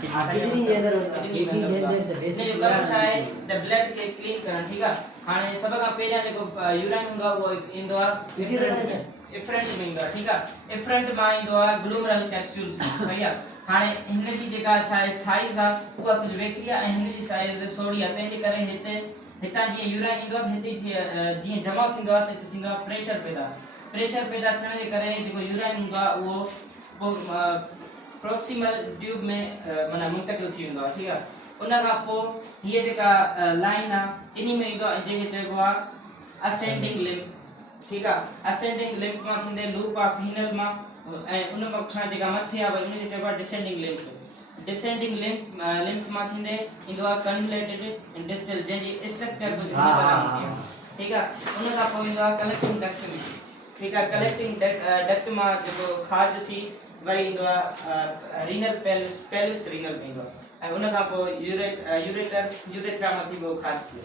किडनी जे अंदर होता है, किडनी जे अंदर इसने जो कम छा है द ब्लड के क्लीन करण ठीक है हाने सब का पहिरियां जेको यूरिन हूंदो आहे उहो ईंदो आहे इफ्रंट में ईंदो आहे ठीक आहे इफ्रंट मां ईंदो आहे ग्लूमरल कैप्सूल्स में सही आहे हाणे हिन जी जेका छा आहे साइज आहे उहा कुझु वेकरी आहे ऐं हिन जी साइज सोड़ी आहे तंहिंजे करे हिते हितां जीअं यूरिन ईंदो आहे हिते जीअं जमा थींदो आहे त थींदो आहे प्रेशर पैदा थियण जे करे जेको यूरिन हूंदो आहे उहो प्रोक्सिमल ट्यूब में माना मुंतकिल थी वेंदो आहे ठीक आहे उन खां पोइ हीअ जेका लाइन आहे इन में ईंदो आहे जंहिंखे चइबो आहे असेंडिंग लिम्फ ठीक है असेंडिंग लिम्फ में थींदे लूप ऑफ हीनल में ए उन मथां जेका मथे आ उन खे चइबो डिसेंडिंग लिम्फ में थींदे इंदो आ कन्वलेटेड एंड डिस्टल जंहिंजी स्ट्रक्चर कुछ हिन तरह हूंदी आहे ठीक है उन खां पोइ इंदो आ कलेक्टिंग डक्ट में ठीक है कलेक्टिंग डक्ट में जेको खाज थी वरी इंदो आ रीनल पेलिस रीनल में इंदो आ ऐं उन खां पोइ यूरेथ्रा में थी वो खाज थी